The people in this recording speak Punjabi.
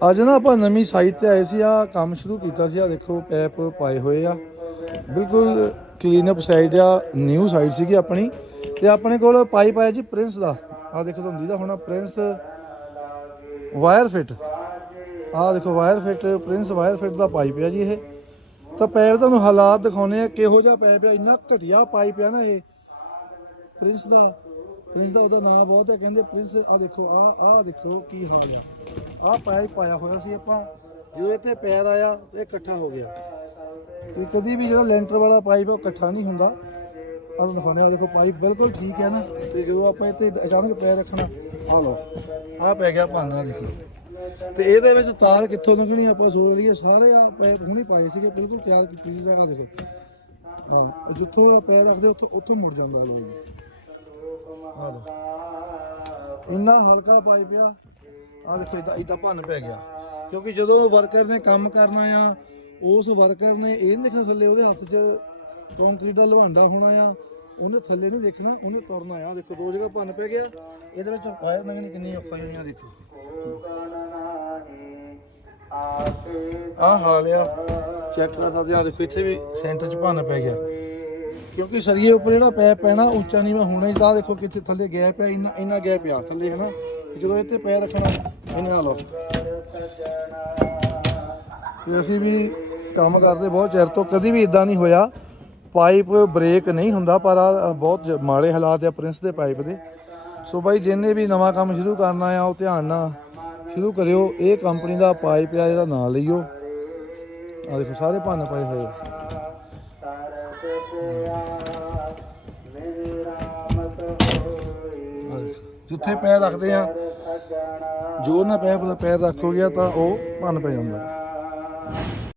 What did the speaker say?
ਅੱਜ ਨਾ ਆਪਾਂ ਨਵੀਂ ਸਾਈਟ ਤੇ ਆਏ ਸੀ ਆ ਕੰਮ ਸ਼ੁਰੂ ਕੀਤਾ ਸੀ ਆ ਦੇਖੋ ਪੈਪ ਪਾਏ ਹੋਏ ਆ। ਬਿਲਕੁਲ ਕਲੀਨ ਅਪ ਸਾਈਟ ਆ ਨਿਊ ਸਾਈਟ ਸੀਗੀ ਆਪਣੀ। ਤੇ ਆਪਣੇ ਕੋਲ ਪਾਈਪ ਆਇਆ ਜੀ ਪ੍ਰਿੰਸ ਦਾ। ਆ ਦੇਖੋ ਤੁਹਾਨੂੰ ਦੀਦਾ ਹੁਣ ਪ੍ਰਿੰਸ ਵਾਇਰ ਫਿਟ ਆ ਦੇਖੋ wire fit Prince wire fit ਦਾ ਪਾਈਪ ਆ ਜੀ ਇਹ। ਤਾਂ ਪਾਈਪ ਤੁਹਾਨੂੰ ਹਾਲਾਤ ਦਿਖਾਉਣੇ ਆ, ਕਿਹੋ ਜਿਹਾ ਪਾਈਪ ਆ ਇੰਨਾ ਘਟੀਆ ਪਾਈਪ ਆ ਨਾ ਇਹ। ਪ੍ਰਿੰਸ ਦਾ ਪ੍ਰਿੰਸ ਦਾ ਉਹਦਾ ਨਾਮ ਬਹੁਤ ਹੈ ਕਹਿੰਦੇ ਪ੍ਰਿੰਸ ਆ ਦੇਖੋ ਆ ਆ ਦੇਖੋ ਕੀ ਹਾਲ ਆ। ਆ ਪਾਈਪ ਪਾਇਆ ਹੋਇਆ ਸੀ ਆਪਾਂ। ਜਦੋਂ ਇਹ ਤੇ ਪੈਰ ਆਇਆ, ਇਹ ਇਕੱਠਾ ਹੋ ਗਿਆ। ਇਹ ਕਦੀ ਵੀ ਜਿਹੜਾ ਲੈਂਟਰ ਵਾਲਾ ਪਾਈਪ ਉਹ ਇਕੱਠਾ ਨਹੀਂ ਹੁੰਦਾ। ਆਹ ਦਿਖਾਉਂਦੇ ਆ ਦੇਖੋ ਪਾਈਪ ਬਿਲਕੁਲ ਠੀਕ ਹੈ ਨਾ। ਤੇ ਜਦੋਂ ਆਪਾਂ ਇੱਥੇ ਅਚਾਨਕ ਪੈਰ ਰੱਖਣਾ ਆ ਲਓ ਆ ਪੈ ਗਿਆ ਭਾਂਡਾ ਦੇਖੋ। ਤੇ ਇਹਦੇ ਵਿੱਚ ਤਾਰ ਕਿੱਥੋਂ ਲੰਘਣੀ ਆਪਾਂ ਸੋਚ ਲਈਏ, ਸਾਰੇ ਆ ਪਾਈਪ ਹੁਣੀ ਪਾਏ ਸੀਗੇ, ਬਿਲਕੁਲ ਤਿਆਰ ਕੀਤੀ ਸੀ ਜਗ੍ਹਾ ਦੇਖੋ। ਹਾਂ ਜਿੱਥੋਂ ਆ ਪੈਰ ਰੱਖਦੇ, ਉੱਥੋਂ ਉੱਥੋਂ ਮੁੜ ਜਾਂਦਾ ਲੋਈ ਆ ਲਓ। ਇੰਨਾ ਹਲਕਾ ਪਾਈਪ ਆ ਆ ਦੇਖੋ ਇਦਾਂ ਇਦਾਂ ਭੰਨ ਪੈ ਗਿਆ। ਕਿਉਂਕਿ ਜਦੋਂ ਵਰਕਰ ਨੇ ਕੰਮ ਕਰਨਾ ਆ, ਉਸ ਵਰਕਰ ਨੇ ਇਹ ਨਹੀਂ ਦੇਖਣਾ ਥੱਲੇ, ਉਹਦੇ ਹੱਥ 'ਚ ਕੰਕਰੀਟ ਦਾ ਲਵਾਂਡਾ ਹੋਣਾ ਆ, ਉਹਨੇ ਥੱਲੇ ਨਹੀਂ ਦੇਖਣਾ, ਉਹਨੇ ਤੁਰਨਾ ਆ। ਦੇਖੋ, ਦੋ ਜਗ੍ਹਾ ਭੰਨ ਪੈ ਗਿਆ। ਇਹਦੇ ਵਿੱਚ ਵਾਇਰ ਲੰਘਣੀ ਕਿੰਨੀ ਔਖਾ ਹੋਈਆਂ ਦੇਖੋ। ਆ ਹਾਲ ਆ। ਚੈੱਕ ਕਰ ਸਕਦੇ ਆ। ਦੇਖੋ, ਇੱਥੇ ਵੀ ਸੈਂਟਰ 'ਚ ਭੰਨ ਪੈ ਗਿਆ। ਕਿਉਂਕਿ ਸਰੀਏ ਉੱਪਰ ਜਿਹੜਾ ਪੈਪ ਪੈਣਾ ਉੱਚਾ ਨਹੀਂ ਮੈਂ ਹੁਣੇ ਦਾ ਦੇਖੋ, ਕਿੱਥੇ ਥੱਲੇ ਗੈਪ ਆ, ਇੰਨਾ ਇੰਨਾ ਗੈਪ ਪਿਆ ਥੱਲੇ ਹੈ ਜਦੋਂ ਇੱਥੇ ਪੈਰ ਰੱਖਣਾ ਇਹਨੇ ਆ ਲਓ ਤੇ ਅਸੀਂ ਵੀ ਕੰਮ ਕਰਦੇ ਬਹੁਤ ਚਿਰ ਤੋਂ, ਕਦੀ ਵੀ ਇਦਾਂ ਨਹੀਂ ਹੋਇਆ। ਪਾਈਪ ਬ੍ਰੇਕ ਨਹੀਂ ਹੁੰਦਾ, ਪਰ ਆਹ ਬਹੁਤ ਮਾੜੇ ਹਾਲਾਤ ਆ ਪ੍ਰਿੰਸ ਦੇ ਪਾਈਪ ਦੇ। ਸੋ ਬਾਈ ਜਿਹਨੇ ਵੀ ਨਵਾਂ ਕੰਮ ਸ਼ੁਰੂ ਕਰਨਾ ਆ ਉਹ ਧਿਆਨ ਨਾਲ ਸ਼ੁਰੂ ਕਰਿਓ। ਇਹ ਕੰਪਨੀ ਦਾ ਪਾਈਪ ਆ, ਜਿਹੜਾ ਨਾਂ ਲਈਓ। ਆ ਦੇਖੋ, ਸਾਰੇ ਭੰਨ ਪਾਏ ਹੋਏ ਆ। ਜਿੱਥੇ ਪੈਰ ਰੱਖਦੇ ਆ ਜੋ ਨਾ ਪੈਰ ਪੈਰ ਰੱਖੋ ਗਿਆ ਤਾਂ ਉਹ ਭੰਨ ਪੈ ਜਾਂਦਾ।